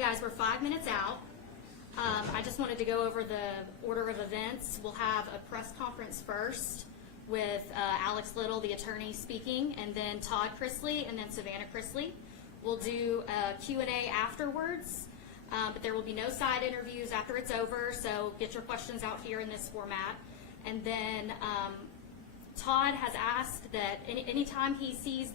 guys, we're 5 minutes out. I just wanted to go over the order of events. We'll have a press conference first with Alex Little, the attorney, speaking, and then Todd Chrisley, and then Savannah Chrisley. We'll do a Q&A afterwards, but there will be no side interviews after it's over, so get your questions out here in this format. And then Todd has asked that anytime he sees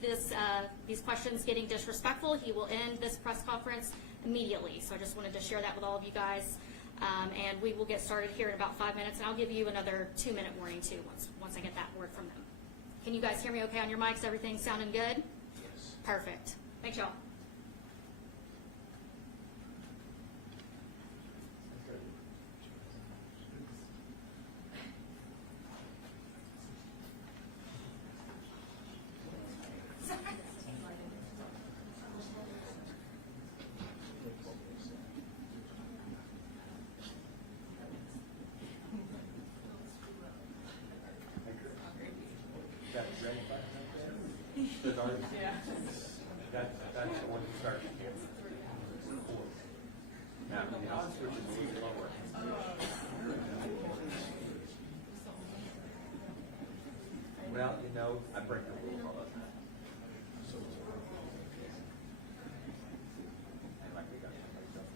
these questions getting disrespectful, he will end this press conference immediately. So I just wanted to share that with all of you guys. And we will get started here in about 5 minutes, and I'll give you another 2-minute warning too once I get that word from them. Can you guys hear me okay on your mics? Everything sounding good? Yes. Perfect. Thanks, y'all. That's the one that starts. Now, I'll switch it a little lower. Well, you know, I break the rules all the time. And like we got somebody else.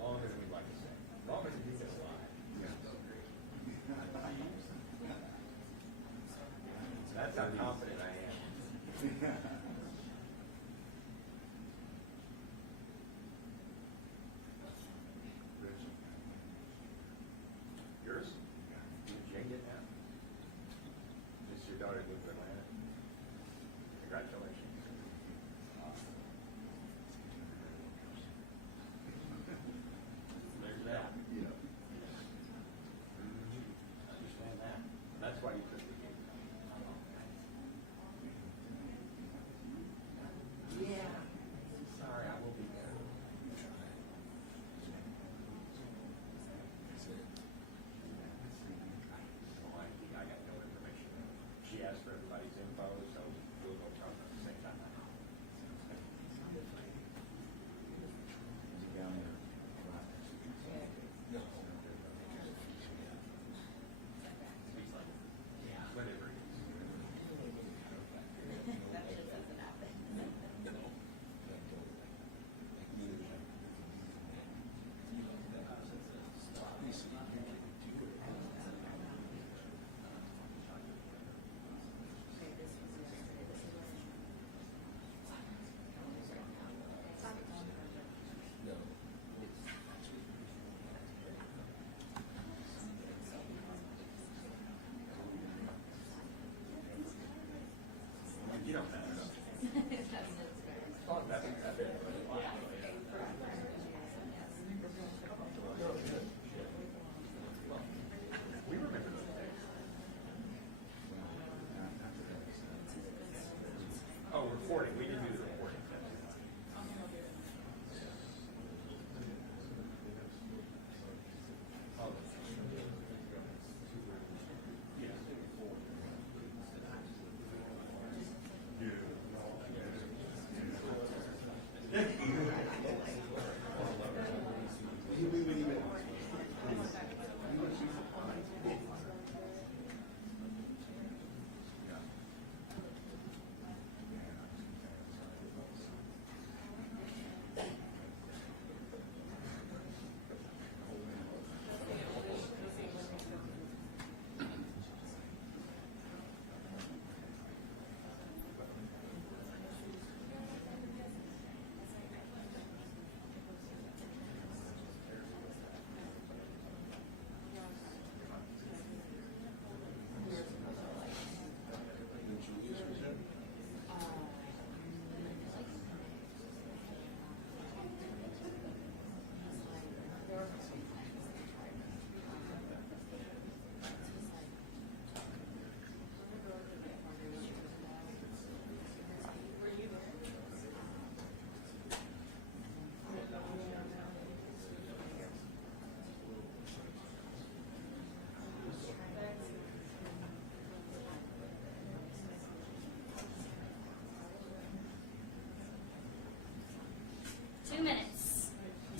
Longer than we'd like to say. Longer than you just lie. That's how confident I am. Yours? You changed it now? This your daughter moved to Atlanta? Congratulations. There's that. Yeah. I understand that. That's why you took the game. Yeah. Sorry, I will be there. I got no information. She asked for everybody's info, so we'll go talk at the same time.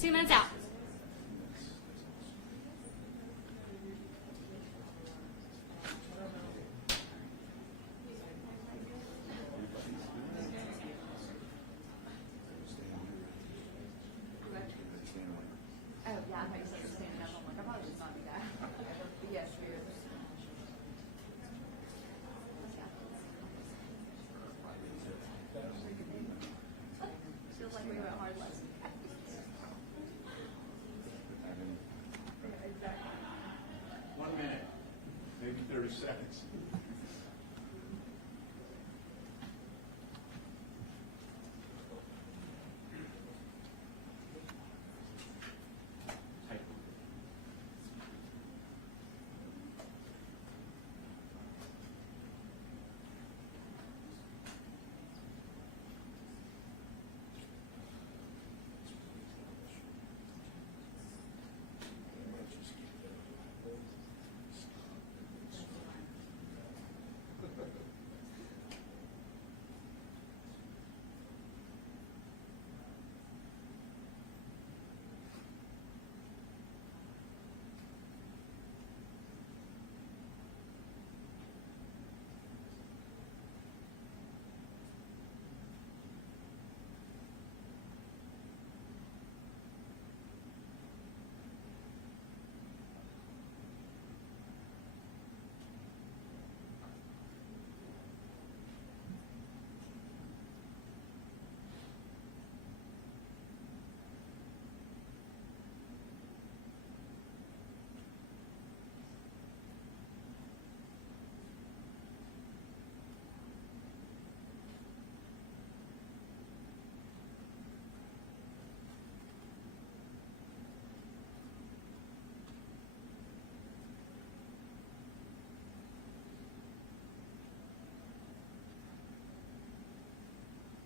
2 minutes out. Oh, yeah, I thought you said you're standing up. I'm like, I probably just not do that. But yes, we are. Feels like we went hard last week. 1 minute, maybe 30 seconds.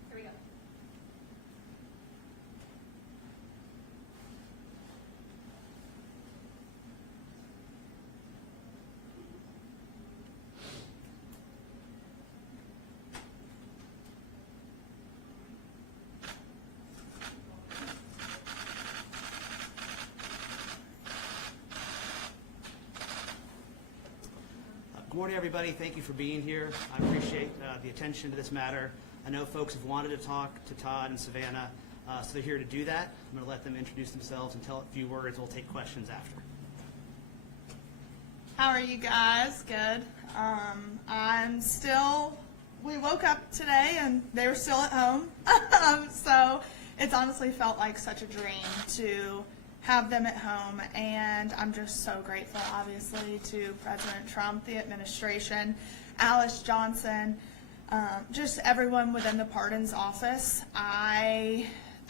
Here we go. Good morning, everybody. Thank you for being here. I appreciate the attention to this matter. I know folks have wanted to talk to Todd and Savannah, so they're here to do that. I'm going to let them introduce themselves and tell a few words. We'll take questions after. How are you guys? Good. We woke up today and they were still at home. So it's honestly felt like such a dream to have them at home. And I'm just so grateful, obviously, to President Trump, the administration, Alice Johnson, just everyone within the pardons office.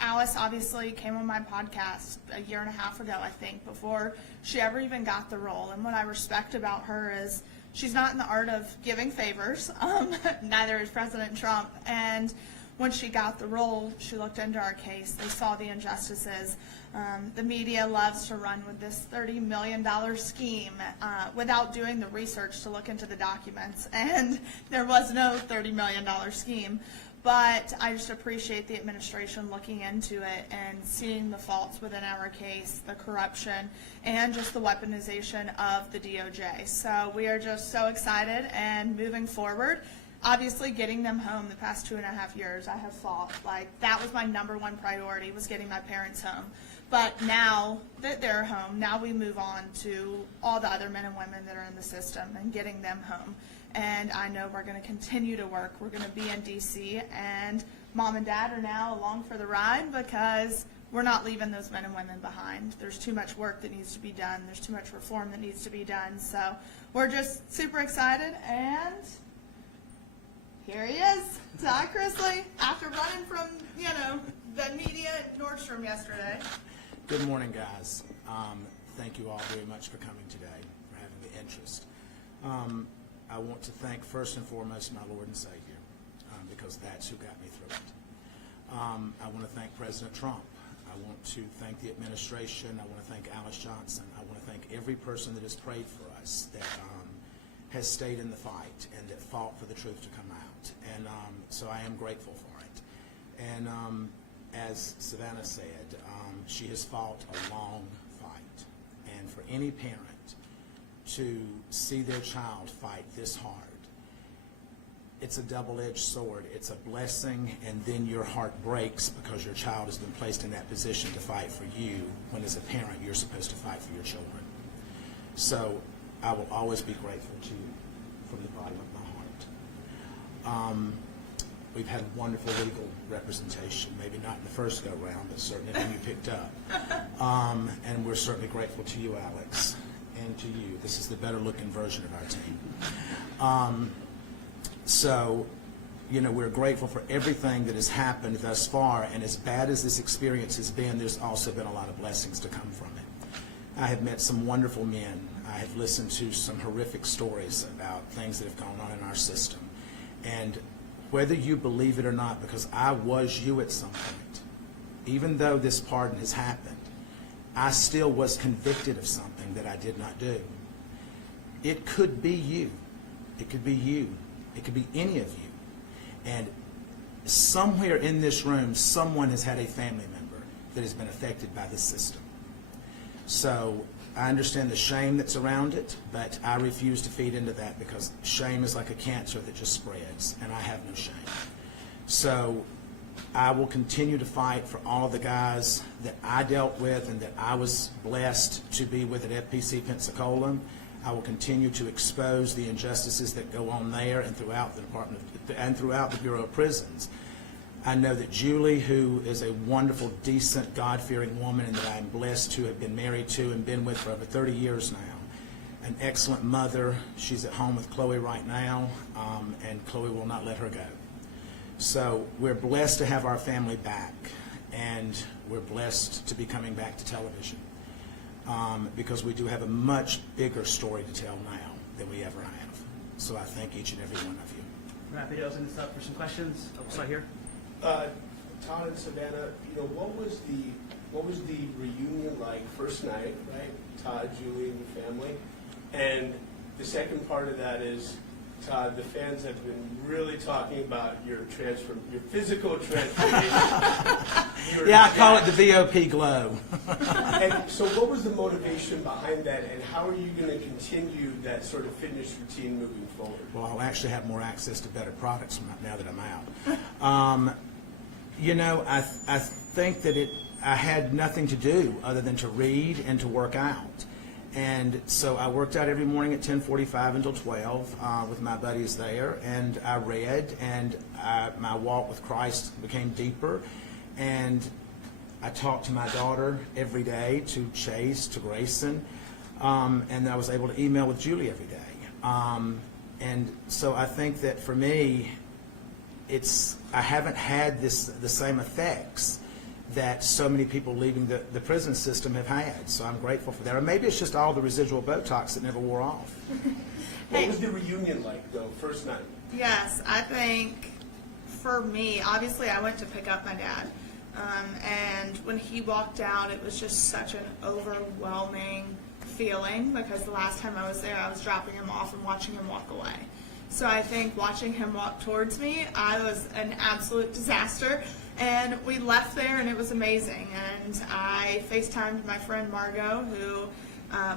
Alice obviously came on my podcast a year and a half ago, I think, before she ever even got the role. And what I respect about her is she's not in the art of giving favors. Neither is President Trump. And when she got the role, she looked into our case. They saw the injustices. The media loves to run with this $30 million scheme without doing the research to look into the documents. And there was no $30 million scheme. But I just appreciate the administration looking into it and seeing the faults within our case, the corruption, and just the weaponization of the DOJ. So we are just so excited and moving forward. Obviously, getting them home the past 2.5 years, I have fought. Like, that was my #1 priority, was getting my parents home. But now that they're home, now we move on to all the other men and women that are in the system and getting them home. And I know we're going to continue to work. We're going to be in D.C., and Mom and Dad are now along for the ride because we're not leaving those men and women behind. There's too much work that needs to be done. There's too much reform that needs to be done. So we're just super excited, and here he is, Todd Chrisley, after running from, the media at Nordstrom yesterday. Good morning, guys. Thank you all very much for coming today, for having the interest. I want to thank first and foremost my Lord and Savior, because that's who got me through it. I want to thank President Trump. I want to thank the administration. I want to thank Alice Johnson. I want to thank every person that has prayed for us, that has stayed in the fight and that fought for the truth to come out. And so I am grateful for it. And as Savannah said, She has fought a long fight. And for any parent to see their child fight this hard, it's a double-edged sword. It's a blessing, and then your heart breaks because your child has been placed in that position to fight for you, when as a parent you're supposed to fight for your children. So I will always be grateful to you from the bottom of my heart. We've had wonderful legal representation, maybe not in the first go-round, but certainly when you picked up. And we're certainly grateful to you, Alex, and to you. This is the better-looking version of our team. So, we're grateful for everything that has happened thus far, and as bad as this experience has been, there's also been a lot of blessings to come from it. I have met some wonderful men. I have listened to some horrific stories about things that have gone on in our system. And whether you believe it or not, because I was you at some point, even though this pardon has happened, I still was convicted of something that I did not do. It could be you. It could be you. It could be any of you. And somewhere in this room, someone has had a family member that has been affected by this system. So I understand the shame that's around it, but I refuse to feed into that, because shame is like a cancer that just spreads, and I have no shame. So I will continue to fight for all of the guys that I dealt with and that I was blessed to be with at FPC Pensacola. I will continue to expose the injustices that go on there and throughout the Department and throughout the Bureau of Prisons. I know that Julie, who is a wonderful, decent, God-fearing woman, and that I am blessed to have been married to and been with for over 30 years now, an excellent mother. She's at home with Chloe right now, and Chloe will not let her go. So we're blessed to have our family back, and we're blessed to be coming back to television, because we do have a much bigger story to tell now than we ever have. So I thank each and every one of you. We're happy to open this up for some questions. Oh, sorry, here. Todd and Savannah, what was the reunion like first night, right? Todd, Julie, and your family. And the second part of that is, Todd, the fans have been really talking about your physical transformation. Yeah, I call it the VOP glow. And so what was the motivation behind that, and how are you going to continue that sort of fitness routine moving forward? Well, I'll actually have more access to better products now that I'm out. I think that I had nothing to do other than to read and to work out. And so I worked out every morning at 10:45 until 12 with my buddies there, and I read, and my walk with Christ became deeper, and I talked to my daughter every day, to Chase, to Grayson, and I was able to email with Julie every day. And so I think that for me, I haven't had the same effects that so many people leaving the prison system have had. So I'm grateful for that. Or maybe it's just all the residual Botox that never wore off. What was the reunion like, though, first night? Yes, I think for me, obviously I went to pick up my dad. And when he walked out, it was just such an overwhelming feeling, because the last time I was there, I was dropping him off and watching him walk away. So I think watching him walk towards me, I was an absolute disaster. And we left there, and it was amazing. And I FaceTimed my friend Margot, who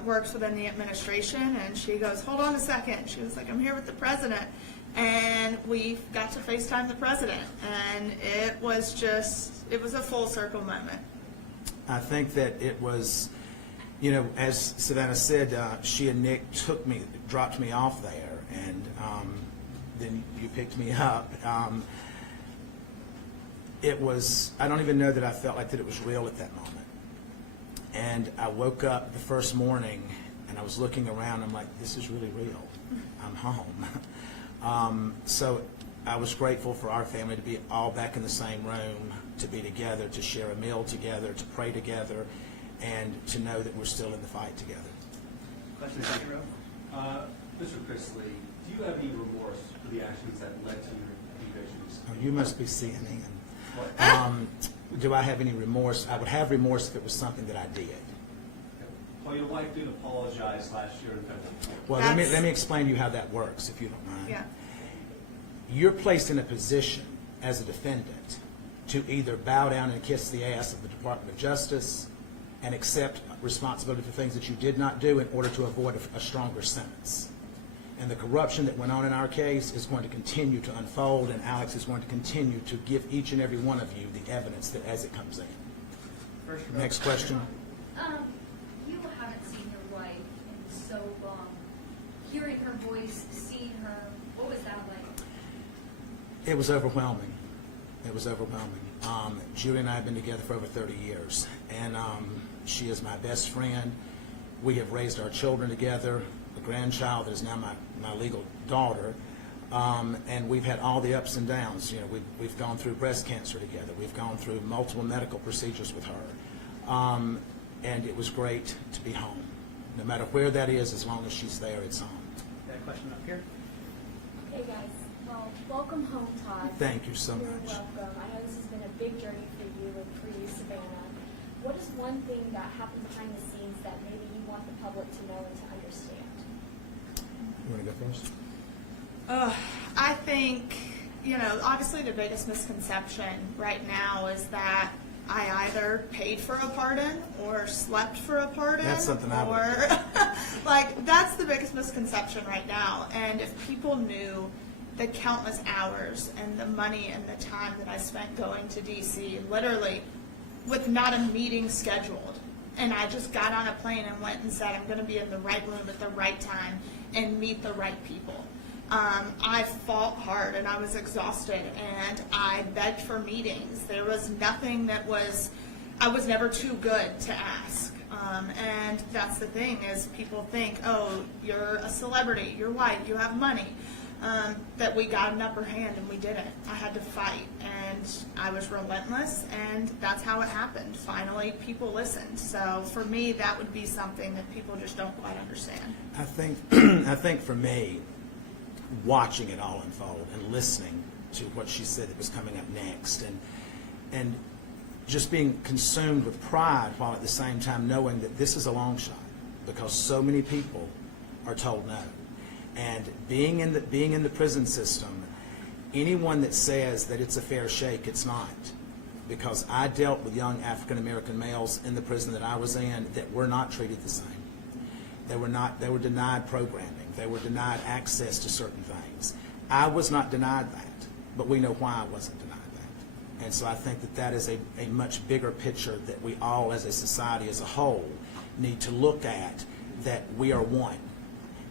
works within the administration, and she goes, "Hold on a second." She was like, "I'm here with the president." And we got to FaceTime the president, and it was a full circle moment. I think that it was, as Savannah said, she and Nick dropped me off there, and then you picked me up. It was, I don't even know that I felt like that it was real at that moment. And I woke up the first morning, and I was looking around, I'm like, this is really real. I'm home. So I was grateful for our family to be all back in the same room, to be together, to share a meal together, to pray together, and to know that we're still in the fight together. Question in the second row. Mr. Chrisley, do you have any remorse for the actions that led to your convictions? Oh, you must be CNN. What? Do I have any remorse? I would have remorse if it was something that I did. Well, your wife did apologize last year in federal court. Well, let me explain to you how that works, if you don't mind. Yeah. You're placed in a position as a defendant to either bow down and kiss the ass of the Department of Justice and accept responsibility for things that you did not do in order to avoid a stronger sentence. And the corruption that went on in our case is going to continue to unfold, and Alex is going to continue to give each and every one of you the evidence that as it comes in. Next question. You haven't seen your wife in so long. Hearing her voice, seeing her, what was that like? It was overwhelming. It was overwhelming. Julie and I have been together for over 30 years, and she is my best friend. We have raised our children together, a grandchild that is now my legal daughter, and we've had all the ups and downs. You know, we've gone through breast cancer together. We've gone through multiple medical procedures with her, and it was great to be home. No matter where that is, as long as she's there, it's home. Got a question up here? Hey guys, well, welcome home, Todd. Thank you so You're much. welcome. I know this has been a big journey for you and for you, Savannah. What is one thing that happened behind the scenes that maybe you want the public to know and to understand? You want to go first? I think, obviously the biggest misconception right now is that I either paid for a pardon or slept for a pardon. That's something I would or that's the biggest misconception right now. And if people knew the countless hours and the money and the time that I spent going to DC, literally with not a meeting scheduled, and I just got on a plane and went and said I'm going to be in the right room at the right time and meet the right people. I fought hard and I was exhausted and I begged for meetings. There was nothing I was never too good to ask. And that's the thing is people think, oh, you're a celebrity, you're white, you have money. That we got an upper hand and we didn't. I had to fight and I was relentless and that's how it happened. Finally, people listened. So for me, that would be something that people just don't quite understand. I think for me, watching it all unfold and listening to what she said that was coming up next and just being consumed with pride while at the same time knowing that this is a long shot because so many people are told no. And being in the prison system, anyone that says that it's a fair shake, it's not. Because I dealt with young African American males in the prison that I was in that were not treated the same. They were denied programming. They were denied access to certain things. I was not denied that, but we know why I wasn't denied that. And so I think that is a much bigger picture that we all as a society as a whole need to look at, that we are one.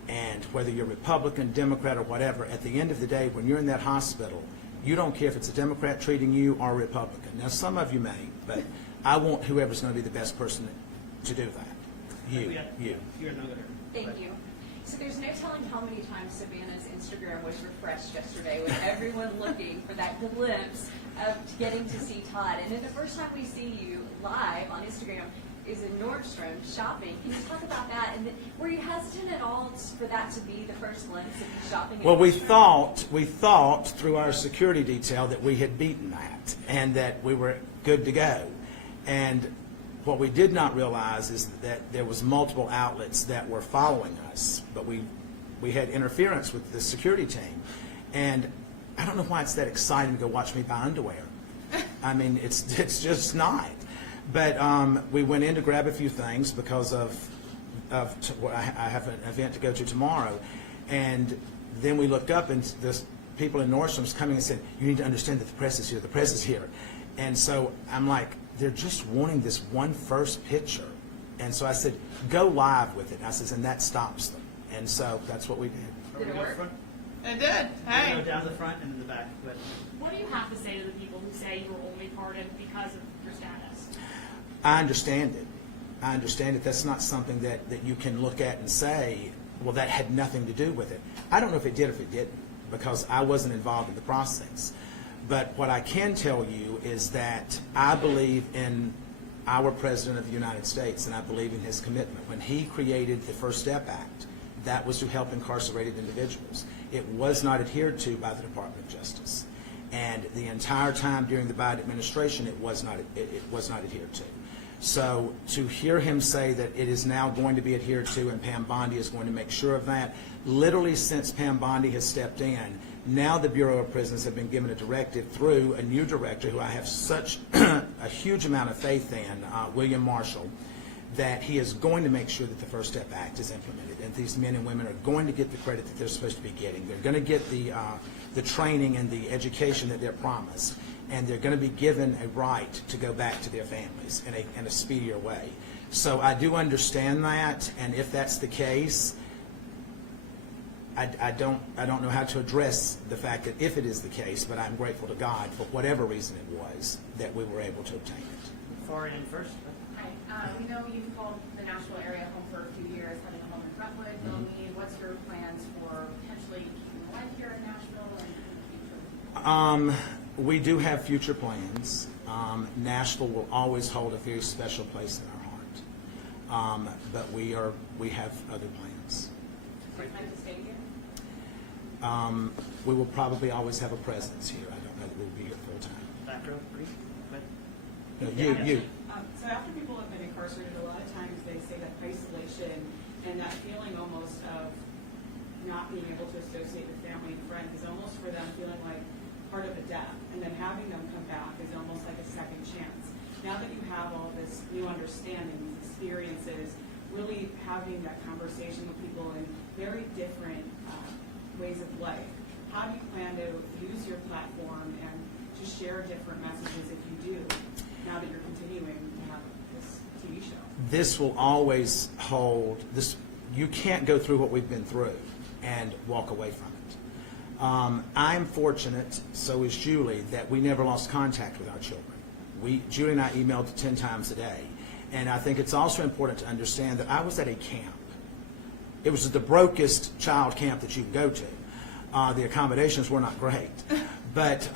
And whether you're Republican, Democrat, or whatever, at the end of the day, when you're in that hospital, you don't care if it's a Democrat treating you or a Republican. Now, some of you may, but I want whoever's going to be the best person to do that. You. You're another. Thank you. So there's no telling how many times Savannah's Instagram was refreshed yesterday with everyone looking for that glimpse of getting to see Todd. And then the first time we see you live on Instagram is in Nordstrom shopping. Can you talk about that? And then, were you hesitant at all for that to be the first glimpse of you shopping at Well, we Nordstrom? thought through our security detail that we had beaten that and that we were good to go. And what we did not realize is that there was multiple outlets that were following us, but we had interference with the security team. And I don't know why it's that exciting to go watch me buy underwear. I mean, it's just not. But we went in to grab a few things because I have an event to go to tomorrow. And then we looked up and the people in Nordstrom's coming and said, you need to understand that the press is here, the press is here. And so I'm like, they're just wanting this one first picture. And so I said, go live with it. And I said, and that stops them. And so that's what we did. Did it work? It did. Hey. Go down to the front and in the back. But What do you have to say to the people who say you were only pardoned because of your status? I understand it. I understand it. That's not something that you can look at and say, well, that had nothing to do with it. I don't know if it did or if it didn't, because I wasn't involved in the process. But what I can tell you is that I believe in our President of the United States, and I believe in his commitment. When he created the First Step Act, that was to help incarcerated individuals. It was not adhered to by the Department of Justice. And the entire time during the Biden administration, it was not adhered to. So to hear him say that it is now going to be adhered to and Pam Bondi is going to make sure of that, literally since Pam Bondi has stepped in, Now the Bureau of Prisons have been given a directive through a new director who I have such a huge amount of faith in, William Marshall, that he is going to make sure that the First Step Act is implemented, and these men and women are going to get the credit that they're supposed to be getting. They're going to get the training and the education that they're promised, and they're going to be given a right to go back to their families in a speedier way. So I do understand that, and if that's the case, I don't know how to address the fact that if it is the case, but I'm grateful to God for whatever reason it was that we were able to obtain it. Far in first. Hi, we know you've called the Nashville area home for a few years, having a home in Brentwood, Bellmead. What's your plans for potentially keeping a life here in Nashville and in the future? We do have future plans. Nashville will always hold a very special place in our heart, but we have other plans. Do you plan to stay here? We will probably always have a presence here. I don't know that we'll be here full time. Back row, Bree. No, you. So after people have been incarcerated, a lot of times they say that isolation and that feeling almost of not being able to associate with family and friends is almost for them feeling like part of a death. And then having them come back is almost like a second chance. Now that you have all this new understanding, these experiences, really having that conversation with people in very different ways of life, how do you plan to use your platform and to share different messages if you do, now that you're continuing to have this TV show? This will always hold this. You can't go through what we've been through and walk away from it. I'm fortunate, so is Julie, that we never lost contact with our children. Julie and I emailed 10 times a day. And I think it's also important to understand that I was at a camp. It was the brokest child camp that you can go to. The accommodations were not great. But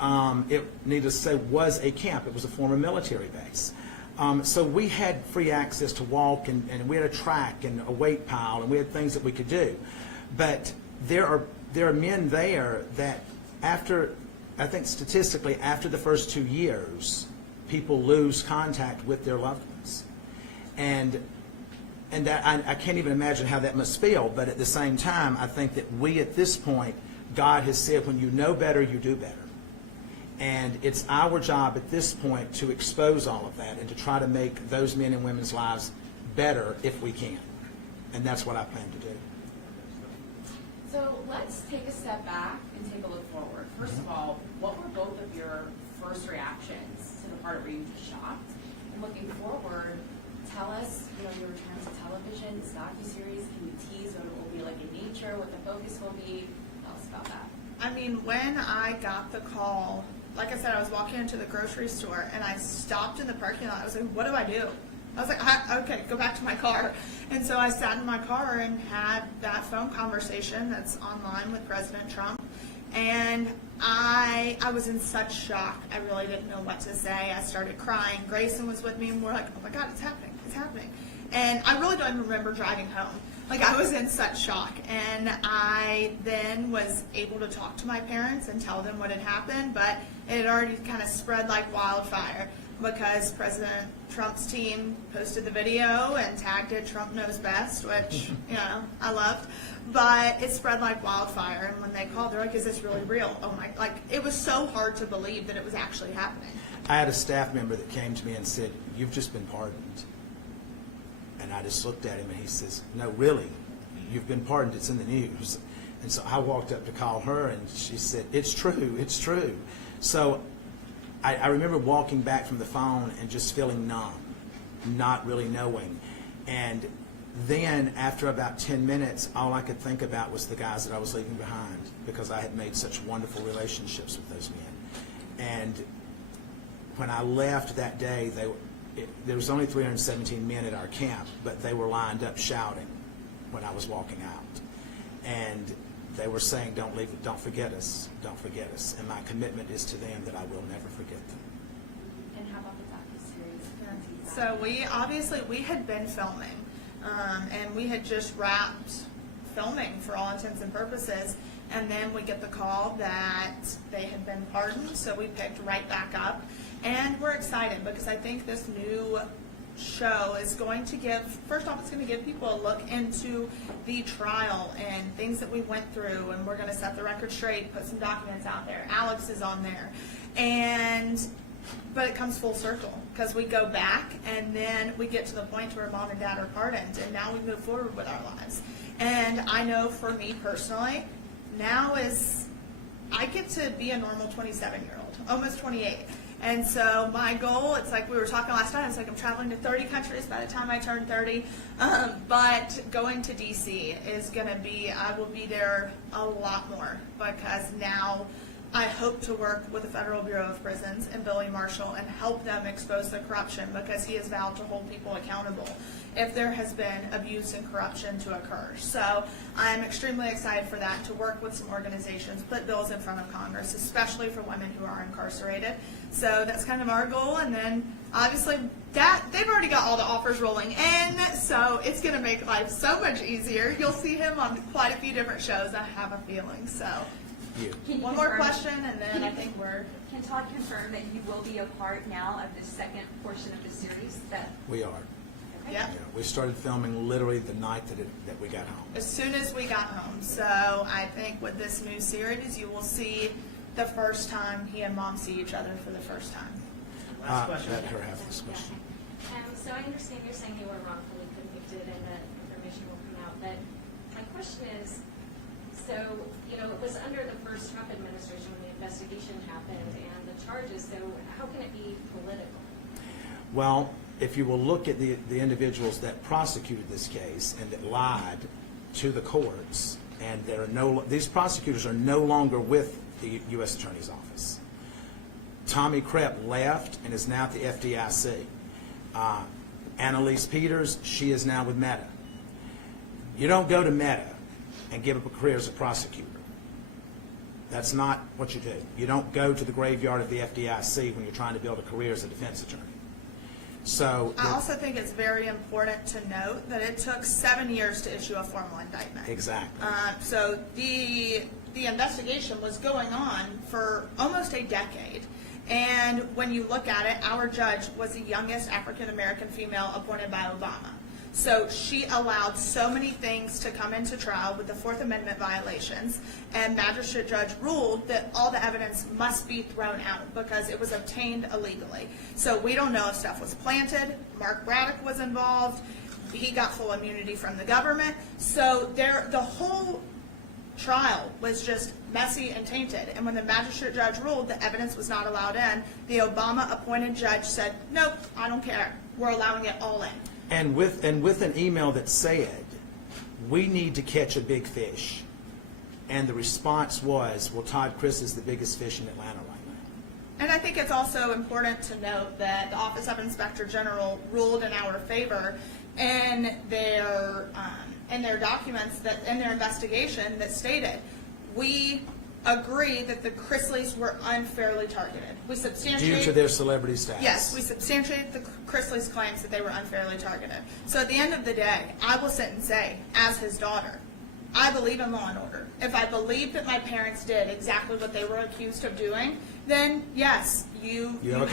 it, needless to say, was a camp. It was a former military base. So we had free access to walk, and we had a track and a weight pile, and we had things that we could do. But there are men there that after, I think statistically, after the first 2 years, people lose contact with their loved ones. And that, I can't even imagine how that must feel, but at the same time, I think that we at this point, God has said, when you know better, you do better. And it's our job at this point to expose all of that and to try to make those men and women's lives better if we can. And that's what I plan to do. So let's take a step back and take a look forward. First of all, what were both of your first reactions to the part where you were shocked? And looking forward, tell us, your return to television, this docuseries. Can you tease what it will be like in nature, what the focus will be? Tell us about that. I mean, when I got the call, like I said, I was walking into the grocery store and I stopped in the parking lot. I was like, what do I do? I was like, okay, go back to my car. And so I sat in my car and had that phone conversation that's online with President Trump. And I was in such shock. I really didn't know what to say. I started crying. Grayson was with me and we're like, oh my God, it's happening. It's happening. And I really don't even remember driving home. Like, I was in such shock. And I then was able to talk to my parents and tell them what had happened, but it had already kind of spread like wildfire because President Trump's team posted the video and tagged it Trump Knows Best, which, I loved. But it spread like wildfire. And when they called, they're like, is this really real? Oh my, like, it was so hard to believe that it was actually happening. I had a staff member that came to me and said, you've just been pardoned. And I just looked at him and he says, no, really, you've been pardoned, it's in the news. And so I walked up to call her and she said, it's true, it's true. So I remember walking back from the phone and just feeling numb, not really knowing. And then after about 10 minutes, all I could think about was the guys that I was leaving behind because I had made such wonderful relationships with those men. And when I left that day, there was only 317 men at our camp, but they were lined up shouting when I was walking out. And they were saying, don't leave, don't forget us, don't forget us. And my commitment is to them that I will never forget them. And how about the docuseries? So we had been filming, and we had just wrapped filming for all intents and purposes. And then we get the call that they had been pardoned, so we picked right back up. And we're excited because I think this new show is going to give, first off, it's going to give people a look into the trial and things that we went through, and we're going to set the record straight, put some documents out there. Alex is on there. But it comes full circle because we go back and then we get to the point where mom and dad are pardoned, and now we move forward with our lives. And I know for me personally, now I get to be a normal 27-year-old, almost 28. And so my goal, it's like we were talking last night, it's like I'm traveling to 30 countries by the time I turn 30. But going to DC is going to be, I will be there a lot more because now I hope to work with the Federal Bureau of Prisons and Billy Marshall and help them expose the corruption because he has vowed to hold people accountable if there has been abuse and corruption to occur. So I am extremely excited for that, to work with some organizations, put bills in front of Congress, especially for women who are incarcerated. So that's kind of our goal. And then obviously they've already got all the offers rolling in, so it's going to make life so much easier. You'll see him on quite a few different shows, I have a feeling. So one more question, and then I think we're... Can Todd confirm that you will be a part now of the second portion of the series? We are. Okay. Yeah. Yeah, we started filming literally the night that we got home. As soon as we got home. So I think with this new series, you will see the first time he and mom see each other for the first time. Last question. Let her have this question. So I understand you're saying you were wrongfully convicted and that information will come out, but my question is, so, it was under the first Trump administration when the investigation happened and the charges, so how can it be political? Well, if you will look at the individuals that prosecuted this case and that lied to the courts, and these prosecutors are no longer with the U.S. Attorney's Office. Tommy Krepp left and is now at the FDIC. Annalise Peters, she is now with Meta. You don't go to Meta and give up a career as a prosecutor. That's not what you do. You don't go to the graveyard of the FDIC when you're trying to build a career as a defense attorney. So I also think it's very important to note that it took 7 years to issue a formal indictment. Exactly. So the investigation was going on for almost a decade. And when you look at it, our judge was the youngest African-American female appointed by Obama. So she allowed so many things to come into trial with the Fourth Amendment violations, and magistrate judge ruled that all the evidence must be thrown out because it was obtained illegally. So we don't know if stuff was planted. Mark Braddock was involved. He got full immunity from the government. So the whole trial was just messy and tainted. And when the magistrate judge ruled the evidence was not allowed in, the Obama appointed judge said, nope, I don't care. We're allowing it all in. And with an email that said, we need to catch a big fish. And the response was, well, Todd Chrisley is the biggest fish in Atlanta right now. And I think it's also important to note that the Office of Inspector General ruled in our favor in their documents, that in their investigation, that stated, we agree that the Chrisleys were unfairly targeted. We substantiate Due to their celebrity status. Yes, we substantiate the Chrisleys' claims that they were unfairly targeted. So at the end of the day, I will sit and say, as his daughter, I believe in law and order. If I believe that my parents did exactly what they were accused of doing, then yes, you have a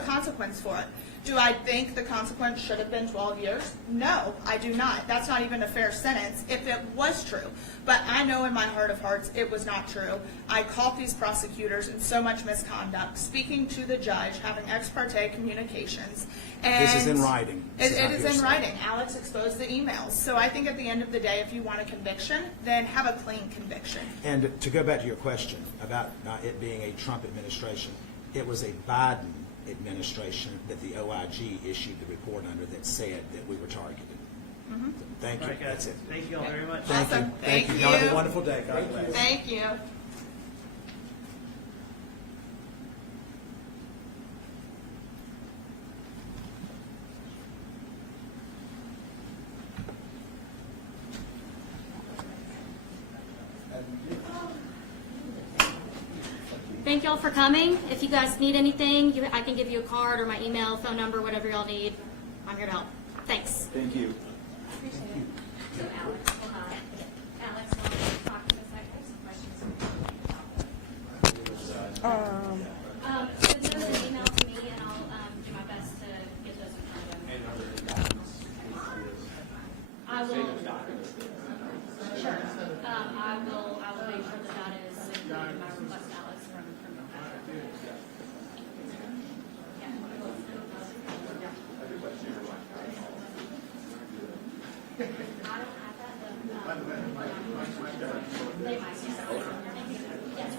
consequence for it. Do I think the consequence should have been 12 years? No, I do not. That's not even a fair sentence if it was true. But I know in my heart of hearts it was not true. I caught these prosecutors in so much misconduct, speaking to the judge, having ex parte communications. And this is in writing. It is in writing. Alex exposed the emails. So I think at the end of the day, if you want a conviction, then have a clean conviction. And to go back to your question about it being a Trump administration, it was a Biden administration that the OIG issued the report under that said that we were targeted. So thank you. All right, guys. That's it. Thank you all very much. Thank Awesome. you. Thank you. Y'all have a wonderful day. God bless. Thank you. Thank y'all for coming. If you guys need anything, I can give you a card or my email, phone number, whatever y'all need. I'm here to help. Thanks. Thank you. Appreciate it. So Alex will talk to us. I have some questions. Send those an email to me and I'll do my best to get those in front of them. I will. Sure. I will make sure that that is included in my request, Alex, from the I don't have that, but, they might. Yes.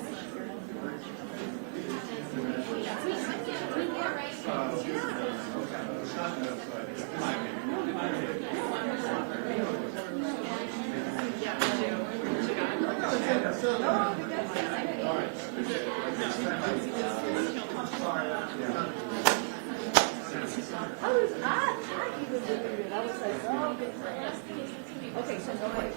Okay, so no way.